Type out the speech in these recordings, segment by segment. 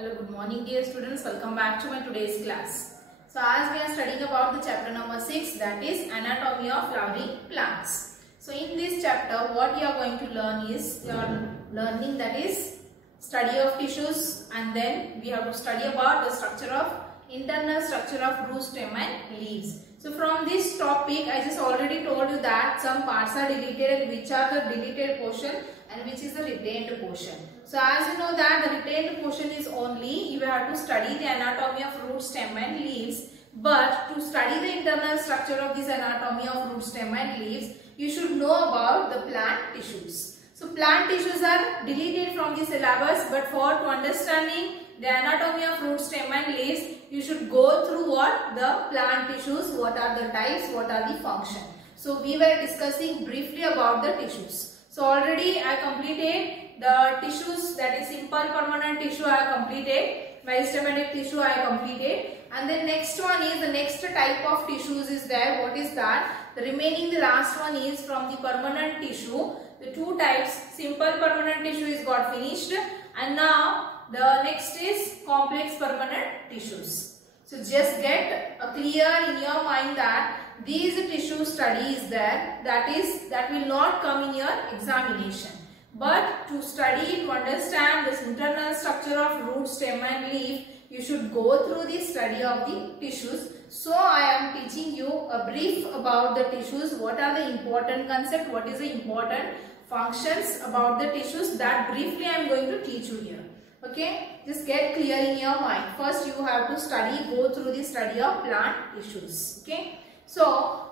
Hello, good morning dear students. Welcome back to my today's class. So as we are studying about the chapter number 6, that is anatomy of flowering plants. So in this chapter what you are going to learn is learning that is study of tissues, and then we have to study about the internal structure of root, stem and leaves. So from this topic I just already told you that some parts are deleted and which are the deleted portion and which is the retained portion. So as you know that the retained portion is only you have to study the anatomy of root, stem and leaves, but to study the internal structure of this anatomy of root, stem and leaves you should know about the plant tissues. So plant tissues are deleted from the syllabus, but for understanding the anatomy of root, stem and leaves you should go through what the plant tissues, what are the types, what are the function. So we were discussing briefly about the tissues. So already I completed the tissues, that is simple permanent tissue I completed, meristematic tissue I completed, and then next one is the next type of tissues is there. What is that? The remaining the last one is from the permanent tissue. The two types, simple permanent tissue is got finished, and now the next is complex permanent tissues. So just get clear in your mind that these tissue study is there, that will not come in your examination. But to study, to understand this internal structure of root, stem and leaf, you should go through the study of the tissues. So I am teaching you a brief about the tissues, what are the important concept, what is the important functions about the tissues, that briefly I am going to teach you here. Okay, just get clear in your mind. First you have to go through the study of plant tissues. Okay, so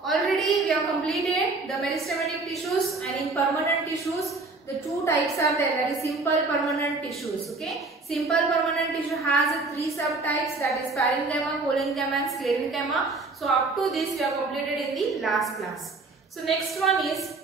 already we have completed the meristematic tissues, and in permanent tissues the two types are there, that is simple permanent tissues. Okay, simple permanent tissue has three subtypes, that is parenchyma, collenchyma and sclerenchyma. So up to this we have completed in the last class. So next one is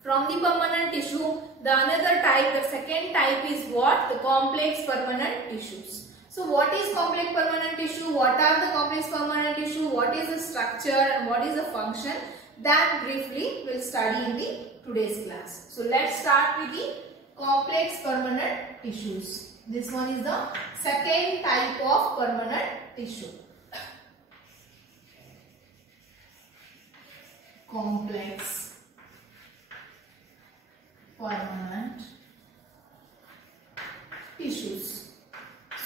from the permanent tissue, the another type, the second type is what? The complex permanent tissues. So what is complex permanent tissue? What are the complex permanent tissue? What is the structure and what is the function? That briefly we'll study in the today's class. So let's start with the complex permanent tissues. This one is the second type of permanent tissue. Complex permanent tissues.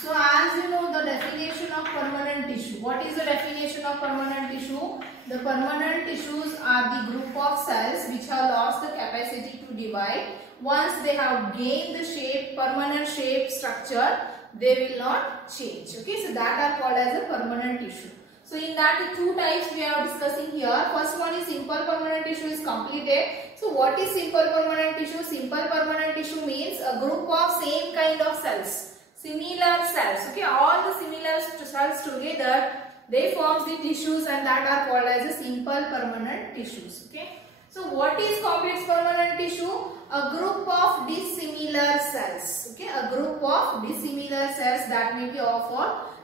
So as you know the definition of permanent tissue. What is the definition of permanent tissue? The permanent tissues are the group of cells which have lost the capacity to divide. Once they have gained the shape, permanent shape, structure, they will not change. Okay, so that are called as a permanent tissue. So in that the two types we are discussing here. First one is simple permanent tissue is completed. So what is simple permanent tissue? Simple permanent tissue means a group of same kind of cells, similar cells. Okay, all the similar cells together they forms the tissues, and that are called as a simple permanent tissues. Okay. So what is complex permanent tissue? A group of dissimilar cells. Okay, a group of dissimilar cells that may be of,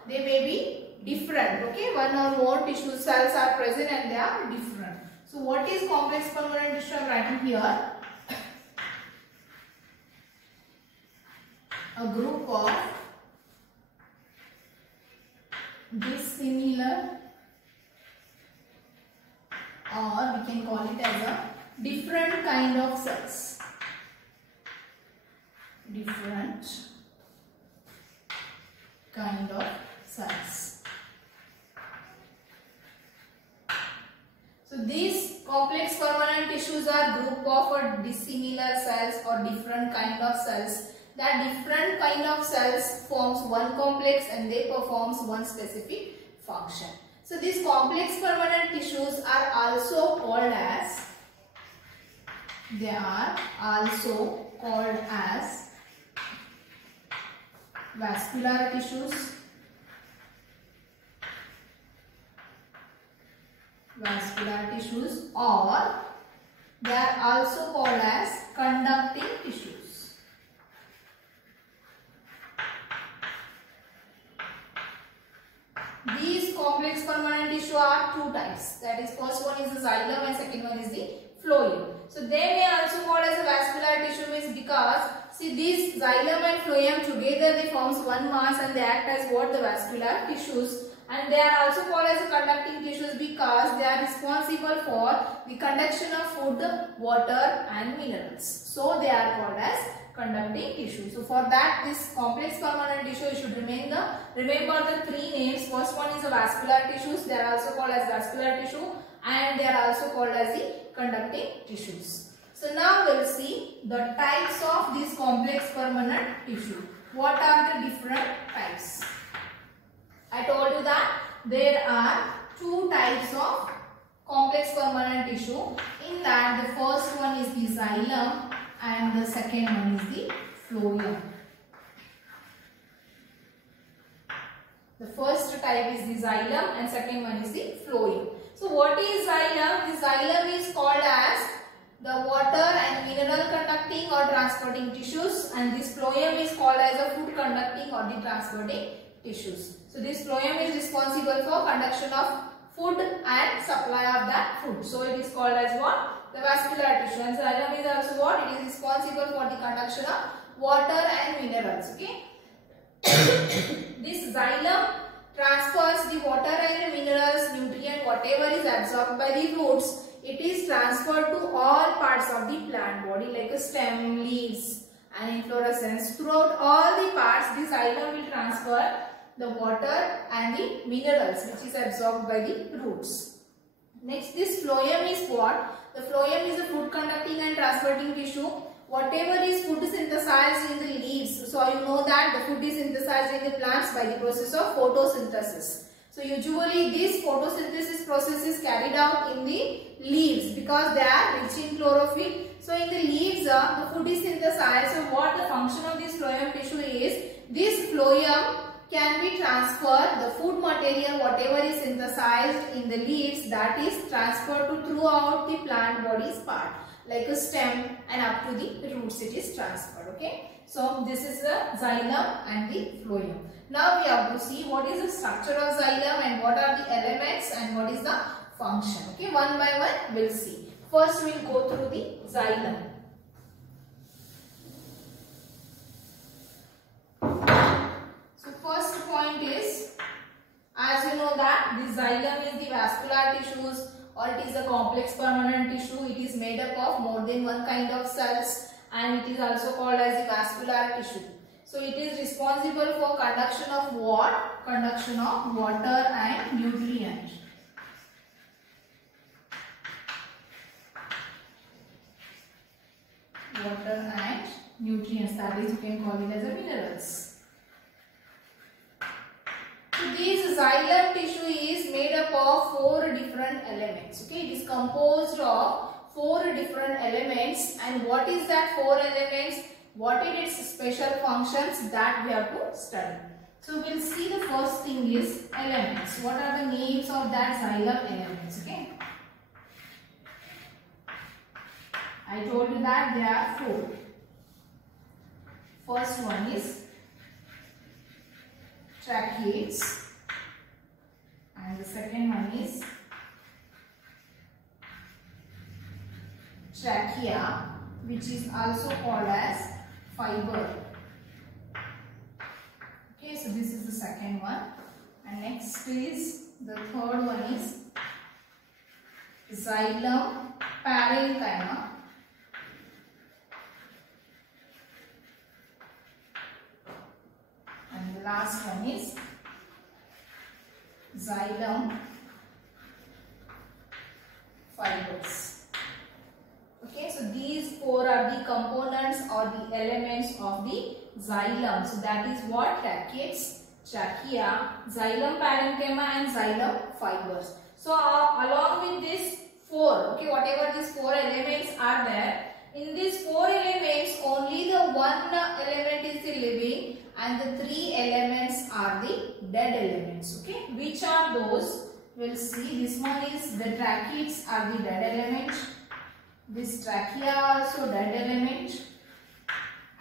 they may be different. Okay, one or more tissue cells are present and they are different. So what is complex permanent tissue? I am writing here. A group of dissimilar, or we can call it as a different kind of cells. Different kind of cells. So these complex permanent tissues are group of dissimilar cells or different kind of cells. That different kind of cells forms one complex and they performs one specific function. So these complex permanent tissues are also called as, they are also called as vascular tissues, or they are also called as conducting tissues. These complex permanent tissue are two types, that is first one is the xylem and second one is the phloem. So they may also called as a vascular tissue means because See, these xylem and phloem together they forms one mass and they act as what? The vascular tissues. And they are also called as conducting tissues because they are responsible for the conduction of food, water and minerals. So they are called as conducting tissue. So for that, this complex permanent tissue, you should remember the three names. First one is the vascular tissues. They are also called as vascular tissue and they are also called as the conducting tissues. So now we will see the types of this complex permanent tissue. What are the different types? I told you that there are two types of complex permanent tissue. In that, the first one is the xylem and the second one is the phloem. The first type is the xylem and second one is the phloem. So what is xylem? The xylem is called as the water and mineral conducting or transporting tissues, and this phloem is called as a food conducting or the transporting tissues. So this phloem is responsible for conduction of food and supply of that food. So it is called as what? The vascular tissue. And xylem is also what? It is responsible for the conduction of water and minerals. Okay. This xylem transfers the water and minerals, nutrient, whatever is absorbed by the roots. It is transferred to all parts of the plant body like a stem, leaves and inflorescence. Throughout all the parts, this xylem will transfer the water and the minerals which is absorbed by the roots. Next, this phloem is what? The phloem is a food conducting and transporting tissue. Whatever is food synthesized in the leaves. So you know that the food is synthesized in the plants by the process of photosynthesis. So usually this photosynthesis process is carried out in the leaves because they are rich in chlorophyll. So in the leaves the food is synthesized. So what the function of this phloem tissue is? This phloem can be transferred, the food material whatever is synthesized in the leaves, that is transferred to throughout the plant body's part like a stem and up to the roots it is transferred. Okay. So this is the xylem and the phloem. Now we have to see what is the structure of xylem and what are the elements and what is the function. Okay. One by one we will see. First we will go through the xylem. First point is, as you know that the xylem is the vascular tissues or it is a complex permanent tissue. It is made up of more than one kind of cells and it is also called as the vascular tissue. So it is responsible for conduction of what? Conduction of water and nutrient. Water and nutrients, that is you can call it as a minerals. So this xylem tissue is made up of 4 different elements. Okay, it is composed of 4 different elements. And what is that 4 elements? What is its special functions? That we have to study. So we will see the first thing is elements. What are the names of that xylem elements? Okay, I told you that there are 4. First one is tracheids and the second one is trachea, which is also called as fiber. Okay, so this is the second one, and next is the third one is xylem parenchyma. And the last one is xylem fibers. Okay, so these 4 are the components or the elements of the xylem. So that is what? Tracheids, trachea, xylem parenchyma and xylem fibers. So along with these 4, okay, whatever these 4 elements are there, in these 4 elements only the one element is the living and the 3 elements are the dead elements. Okay, which are those? We'll see. This one is the tracheids are the dead element. This trachea also dead element.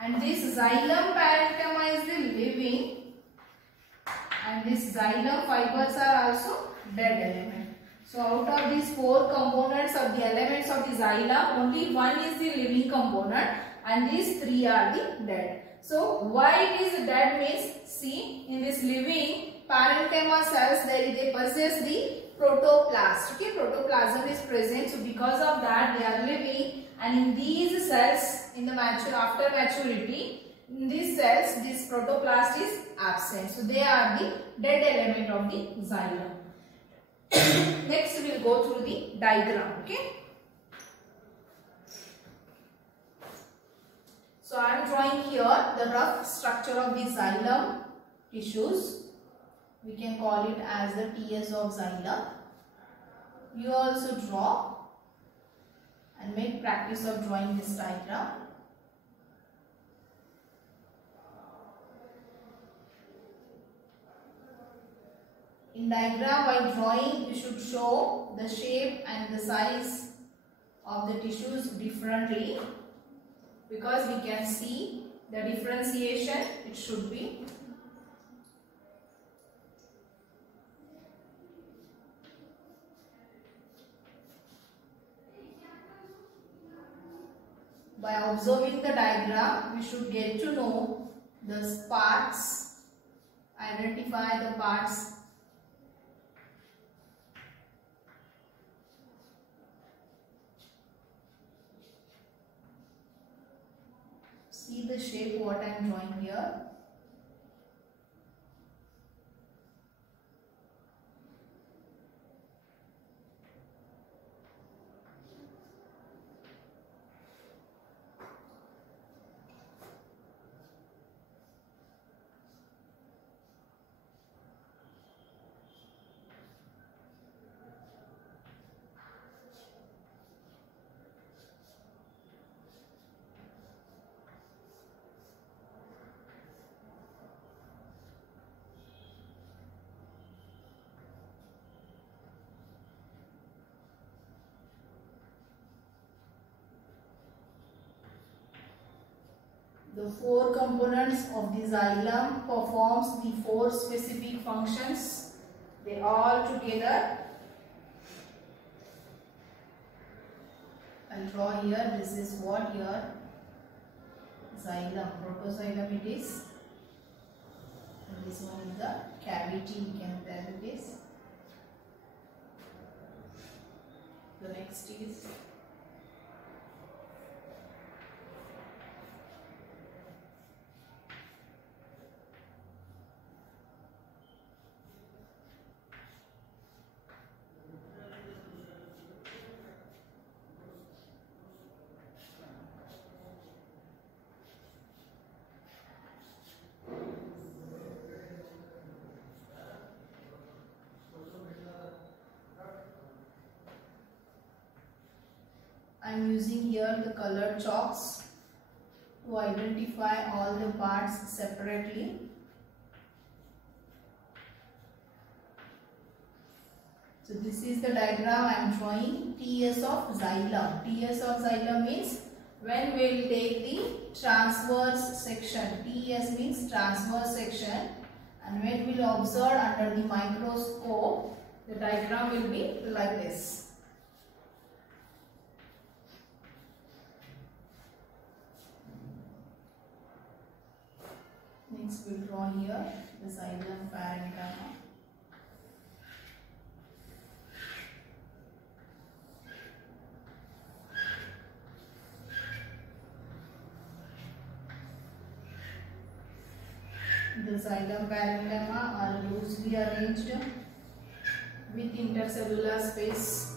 And this xylem parenchyma is the living. And this xylem fibers are also dead element. So out of these 4 components of the elements of the xylem, only one is the living component and these 3 are the dead. So why it is dead means, see, in this living parenchyma cells they possess the protoplast. Okay, protoplasm is present, so because of that they are living, and in these cells, in the after maturity, in these cells this protoplast is absent, so they are the dead element of the xylem. Next we will go through the diagram. Okay, so I am drawing here the rough structure of the xylem tissues. We can call it as the TS of xylem. You also draw and make practice of drawing this diagram. In diagram, while drawing, you should show the shape and the size of the tissues differently, because we can see the differentiation. It should be by observing the diagram. We should get to know the parts, identify the parts. See the shape what I am drawing here. The 4 components of the xylem performs the 4 specific functions. They all together. I'll draw here. This is what your xylem, protoxylem it is. And this one is the cavity, we can tell it is. The next is I am using here the colored chalks to identify all the parts separately. So this is the diagram I am drawing. TS of xylem. TS of xylem means when we will take the transverse section. TS means transverse section, and when we will observe under the microscope, the diagram will be like this. Next we will draw here the xylem parenchyma. The xylem parenchyma are loosely arranged with intercellular space.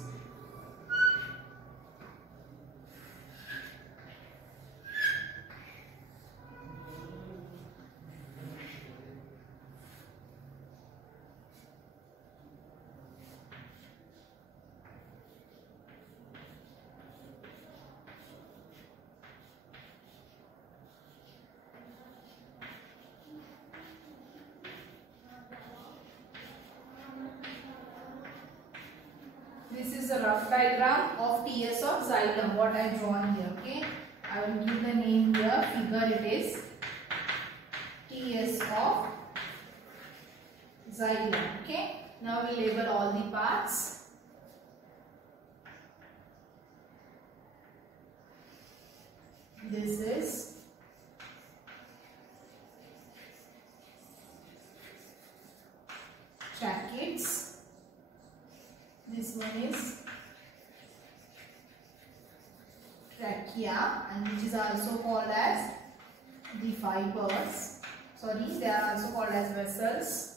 This is a rough diagram of TS of xylem, what I drawn here. Okay, I will give the name here. Figure it is TS of xylem. Okay, now we label all the parts. This is tracheids. This one is trachea, and which is also called as the fibers. Sorry, they are also called as vessels.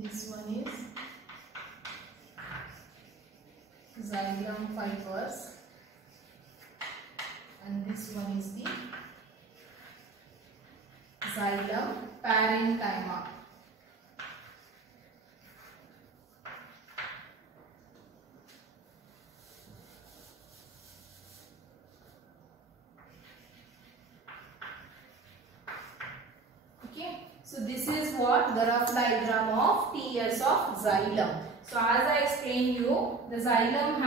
This one is xylem fibers, and this one is the xylem parenchyma. Okay, so this is what the rough diagram of TS of xylem. So as I explained you, the xylem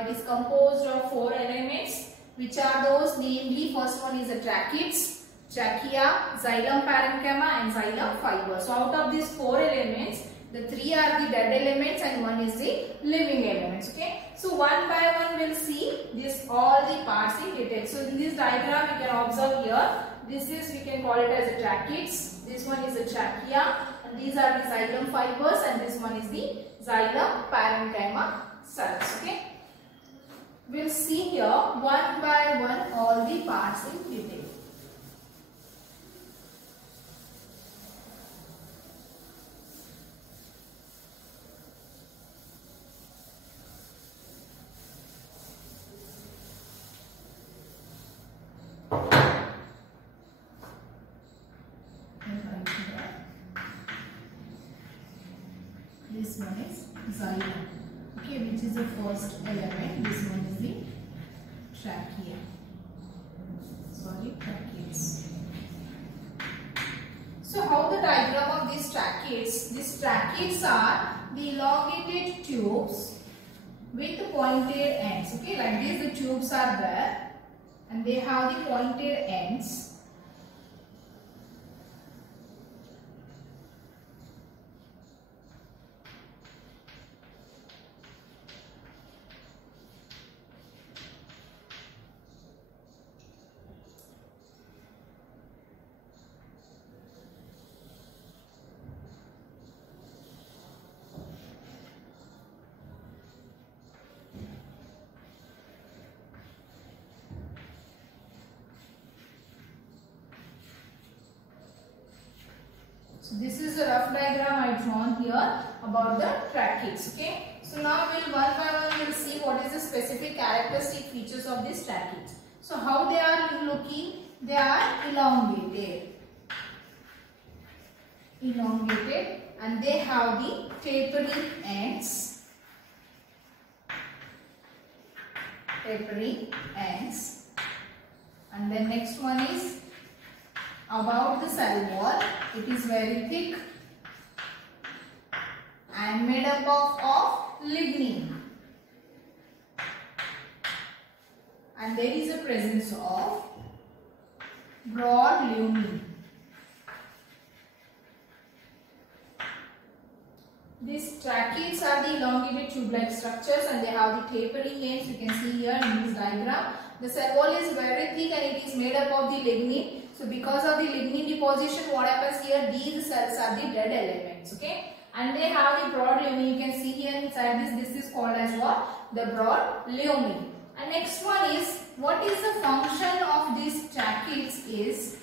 it is composed of 4 elements, which are those, namely first one is the tracheids, trachea, xylem parenchyma and xylem fiber. So out of these 4 elements, the 3 are the dead elements and 1 is the living elements. Okay, so one by one we'll see this all the parts in detail. So in this diagram you can observe here, this is, we can call it as the tracheids, this one is the trachea, and these are the xylem fibers, and this one is the xylem parenchyma cells. Okay, we'll see here one by one all the parts in detail. This one is xylem, okay, which is the first element. This one is the trachea. Sorry, tracheids. So how the diagram of these tracheids? These tracheids are the elongated tubes with pointed ends. Okay, like this the tubes are there, and they have the pointed ends. So this is a rough diagram I drawn here about the tracheids. Okay. So now we'll one by one see what is the specific characteristic features of these tracheids. So how they are looking? They are elongated, and they have the tapering ends. And then next one is about the cell wall. It is very thick and made up of lignin, and there is a presence of broad lumen. These tracheids are the elongated tube-like structures, and they have the tapering ends. You can see here in this diagram. The cell wall is very thick and it is made up of the lignin. So because of the lignin deposition, what happens here? These cells are the dead elements. Okay, and they have the broad lumen. You can see here inside this. This is called as what? The broad lumen. And next one is, what is the function of these tracheids is,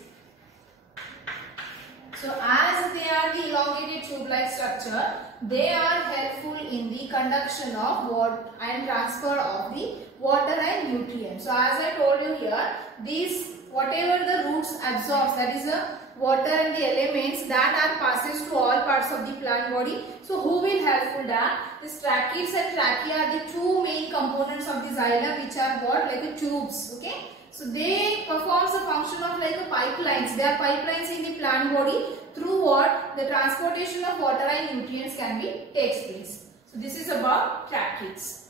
so as they are the elongated tube-like structure, they are helpful in the conduction of water and transfer of the water and nutrients. So as I told you here, these whatever the roots absorbs, that is the water and the elements that are passes to all parts of the plant body. So who will helpful that? These tracheids and trachea are the two main components of the xylem, which are what? Like the tubes. Okay. So they performs the function of like a pipelines. They are pipelines in the plant body through what the transportation of water and nutrients can be takes place. So this is about tracheids.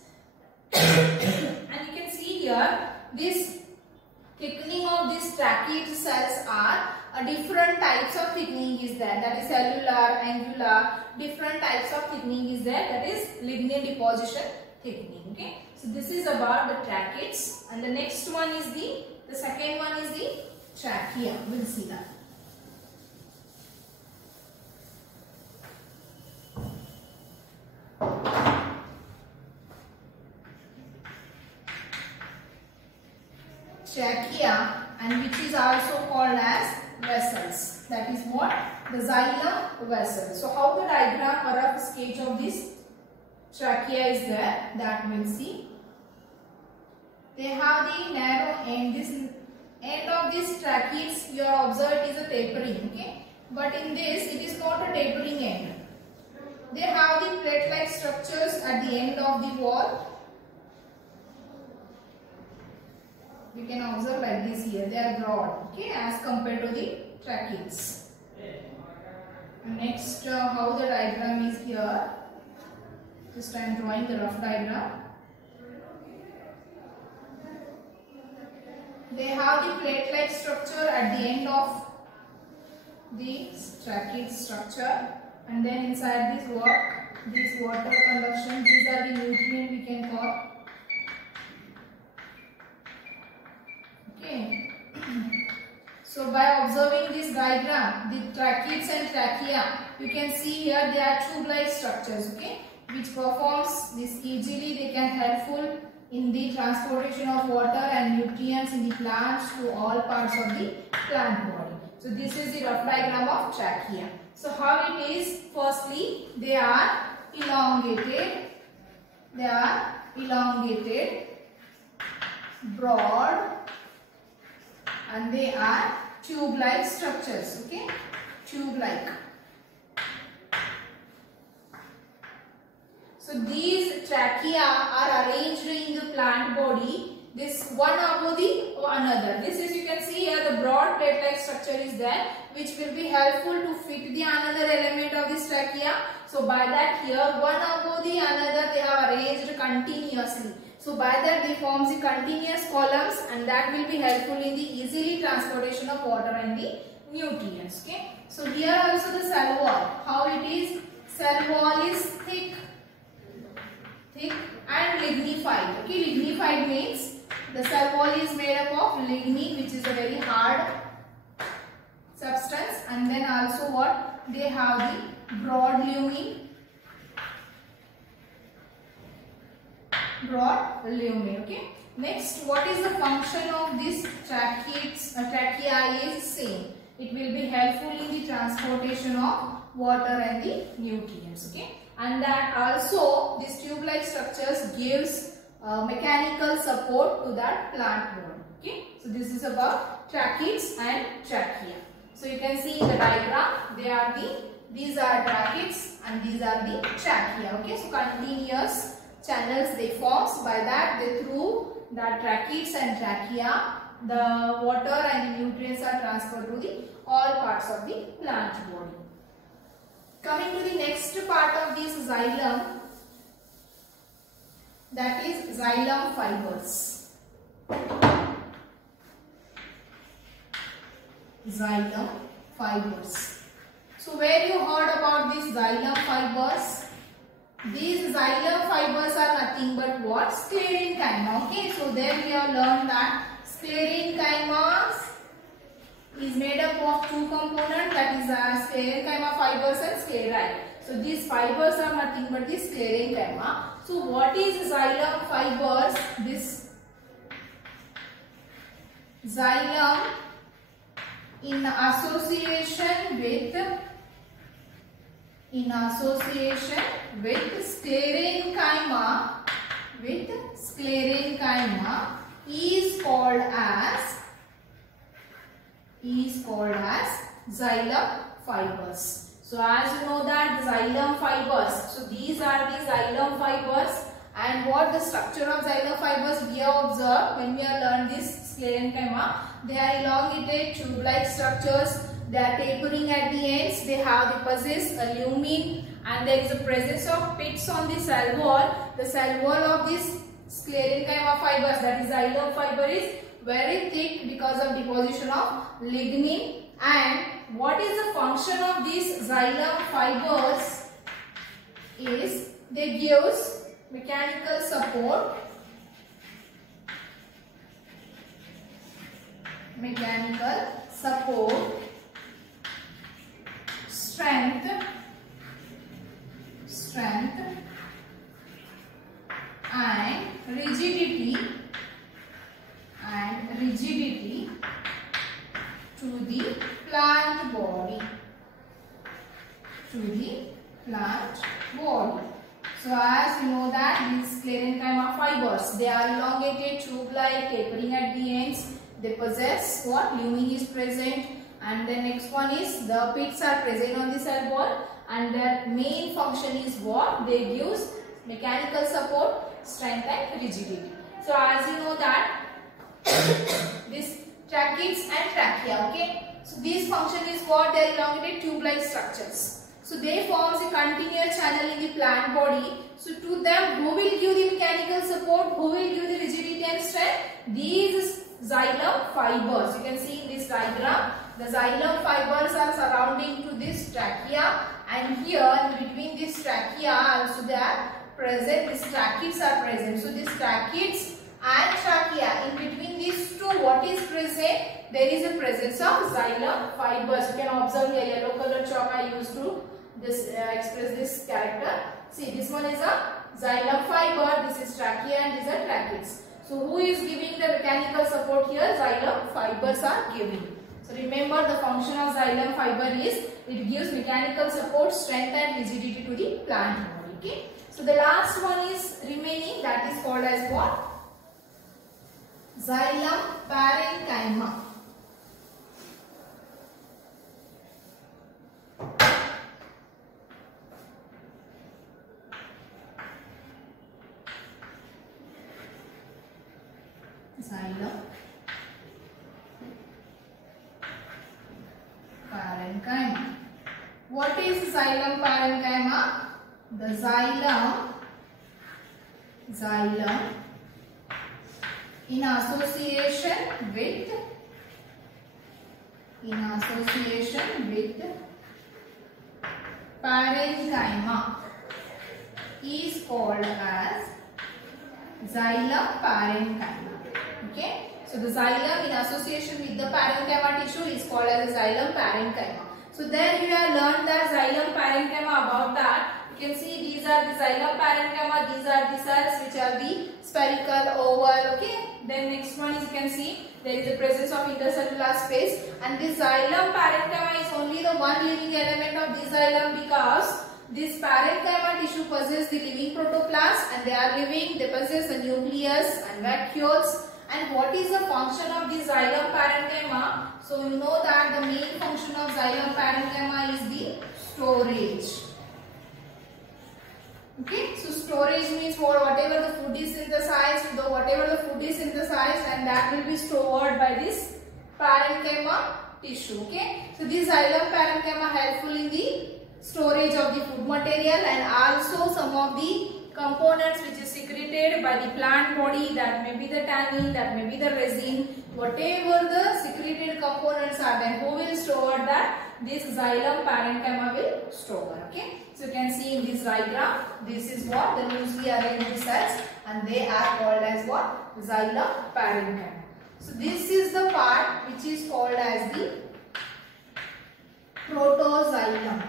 And you can see here this thickening of these tracheid cells are different types of thickening is there. That is cellular, angular, different types of thickening is there. That is lignin deposition thickening. Okay. So this is about the tracheids, and the next one is the second one is the trachea. We'll see that. Trachea, and which is also called as vessels. That is what? The xylem vessel. So how the diagram or a sketch of this trachea is there, that we'll see. They have the narrow end. This end of this tracheids, you are observed is a tapering. Okay, but in this it is not a tapering end. They have the plate-like structures at the end of the wall. We can observe like this here. They are broad, okay, as compared to the tracheids. Next, how the diagram is here. Just I am drawing the rough diagram. They have the plate-like structure at the end of the tracheid structure, and then inside this water conduction, these are the nutrient we can call. Okay. So by observing this diagram, the tracheids and trachea, you can see here they are tube-like structures, okay, which performs this easily. They can helpful in the transportation of water and nutrients in the plants to all parts of the plant body. So this is the rough diagram of trachea. So how it is? Firstly, they are elongated, broad, and they are tube-like structures, okay, tube-like. So these trachea are arranged in the plant body, this one above the another. This is, you can see here, the broad plate-like structure is there, which will be helpful to fit the another element of this trachea. So by that here, one above the another, they have arranged continuously. So by that they form the continuous columns, and that will be helpful in the easily transportation of water and the nutrients. Okay. So here also the cell wall. How it is? Cell wall is thick and lignified. Okay, lignified means the cell wall is made up of lignin, which is a very hard substance, and then also what? They have the broad lumen. Okay. Next, what is the function of this trachea is same. It will be helpful in the transportation of water and the nutrients. Okay, and that also these tube-like structures gives mechanical support to that plant body. Okay, so this is about tracheids and trachea. So you can see in the diagram, these are tracheids and these are the trachea. Okay, so continuous channels they forms. By that they through the tracheids and trachea, the water and the nutrients are transferred to the all parts of the plant body. Coming to the next part of this xylem, that is xylem fibers. Xylem fibers. So where you heard about these xylem fibers? These xylem fibers are nothing but what? Sclerenchyma. Okay, so there we have learned that sclerenchyma is made up of two components, that is sclerenchyma fibers and scleri. So these fibers are nothing but the sclerenchyma. So what is xylem fibers? This xylem in association with sclerenchyma is called as xylem fibers. So as you know that the xylem fibers, so these are the xylem fibers, and what the structure of xylem fibers we have observed when we have learned this sclerenchyma. They are elongated tube-like structures. They are tapering at the ends. They possess a lumen, and there is a presence of pits on the cell wall. The cell wall of this sclerenchyma fibers, that is xylem fiber, is very thick because of deposition of lignin And what is the function of these xylem fibers is they gives mechanical support, strength and rigidity to the plant body. So as you know that these sclerenchyma fibers, they are elongated, tube-like, tapering at the ends. They possess what? Lumen is present, and the next one is the pits are present on the cell wall, and their main function is what? They give mechanical support, strength and rigidity. So as you know that this tracheids and trachea, okay? So this function is what? They are elongated tube-like structures. So they forms a continuous channel in the plant body. So to them, who will give the mechanical support? Who will give the rigidity and strength? These xylem fibers. You can see in this diagram, the xylem fibers are surrounding to this trachea, and here in between this trachea also they are present. These tracheids are present. So these tracheids and trachea, in between these two, what is present? There is a presence of xylem fibers. You can observe here, yellow color chalk I used to express this character. See, this one is a xylem fiber, this is trachea, and these are tracheids. So who is giving the mechanical support here? Xylem fibers are giving. So remember, the function of xylem fiber is it gives mechanical support, strength and rigidity to the plant body. Okay. So the last one is remaining, that is called as what? Xylem parenchyma. Xylem parenchyma. What is xylem parenchyma? The xylem in association with parenchyma is called as xylem parenchyma. Okay, so the xylem in association with the parenchyma tissue is called as a xylem parenchyma. So there you have learned that xylem parenchyma. About that, you can see these are the xylem parenchyma. These are the cells which are the spherical, oval. Okay. Then next one is, you can see there is a presence of intercellular space, and this xylem parenchyma is only the one living element of this xylem, because this parenchyma tissue possesses the living protoplast, and they are living. They possess the nucleus and vacuoles. And what is the function of this xylem parenchyma? So you know that the main function of xylem parenchyma is the storage. Okay, so storage means for whatever the food is synthesized, and that will be stored by this parenchyma tissue. Okay, so this xylem parenchyma helpful in the storage of the food material, and also some of the components which is secreted by the plant body, that may be the tannin, that may be the resin, whatever the secreted components are, then who will store that? This xylem parenchyma will store. Okay, so you can see in this diagram, this is what the loosely arranged cells, and they are called as what? Xylem parenchyma. So this is the part which is called as the protoxylem,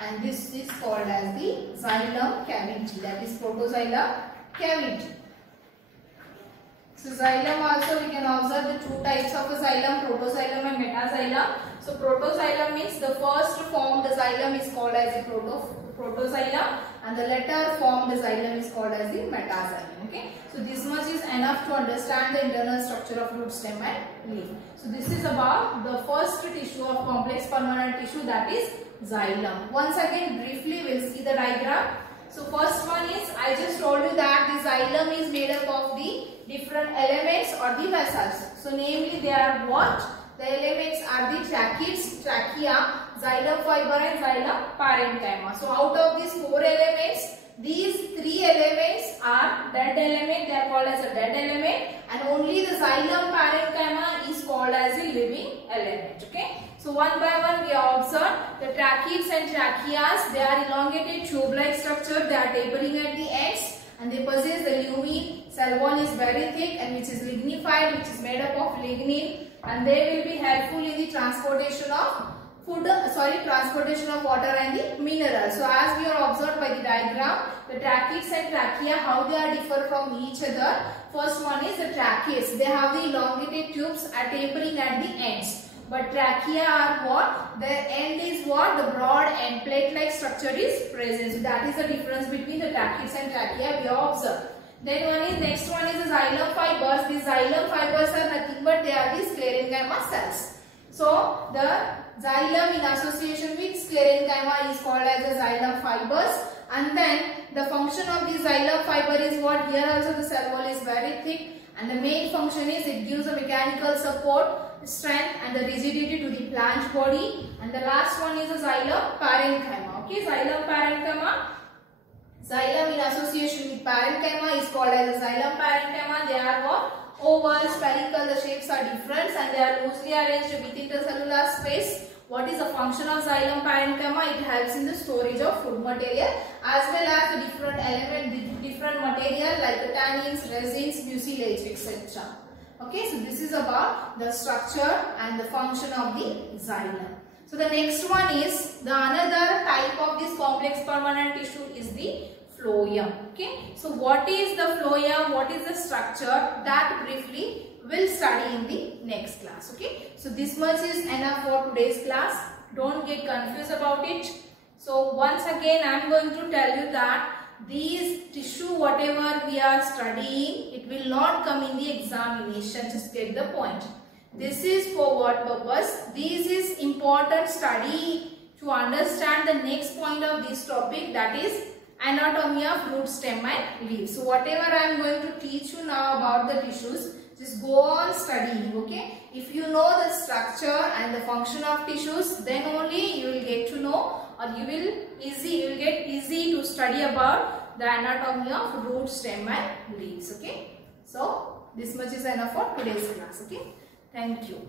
and this is called as the xylem cavity, that is protoxylem cavity. So xylem also we can observe the two types of a xylem, protoxylem and metaxylem. So protoxylem means the first formed xylem is called as the protoxylem, and the later formed xylem is called as the metaxylem. Okay, so this much is enough to understand the internal structure of root, stem and leaf. So this is about the first tissue of complex permanent tissue, that is xylem. Once again briefly we will see the diagram. So first one is, I just told you that the xylem is made up of the different elements or the vessels. So namely they are what? The elements are the tracheids, trachea, xylem fiber and xylem parenchyma. So out of these four elements, these three elements are dead element, they are called as a dead element, and only the xylem parenchyma is is called as a living element. Okay. So one by one we observe the tracheids and tracheas. They are elongated tube-like structure. They are tapering at the ends and they possess the lumen. Cell wall is very thick and which is lignified, which is made up of lignin, and they will be helpful in the transportation of transportation of water and the minerals. So as we are observed by the diagram, the tracheids and trachea, how they are differ from each other. First one is the tracheids. They have the elongated tubes are tapering at the ends. But trachea are what? Their end is what? The broad and plate-like structure is present. So that is the difference between the tracheids and trachea we observe. Then next one is the xylem fibers. These xylem fibers are nothing but they are the sclerenchyma cells. So the xylem in association with sclerenchyma is called as the xylem fibers. And then the function of the xylem fiber is what? Here also the cell wall is very thick. And the main function is it gives a mechanical support, strength and the rigidity to the plant body. And the last one is the xylem parenchyma. Okay, xylem parenchyma. Xylem in association with parenchyma is called as a xylem parenchyma. They are what? Oval, spherical, the shapes are different and they are loosely arranged within the cellular space. What is the function of xylem parenchyma? It helps in the storage of food material as well as the different element, different material like the tannins, resins, mucilage, etc. Okay, so this is about the structure and the function of the xylem. So the next one is the another type of this complex permanent tissue is the phloem. Okay, so what is the phloem? What is the structure? That briefly we'll study in the next class. Okay, so this much is enough for today's class. Don't get confused about it. So once again I am going to tell you that these tissue whatever we are studying, it will not come in the examination. Just get the point. This is for what purpose? This is important study to understand the next point of this topic, that is anatomy of root, stem and leaves. So whatever I am going to teach you now about the tissues, just go on studying. Okay, if you know the structure and the function of tissues, then only you will get to know, or you will get easy to study about the anatomy of root, stem and leaves. Okay, so this much is enough for today's class. Okay, thank you.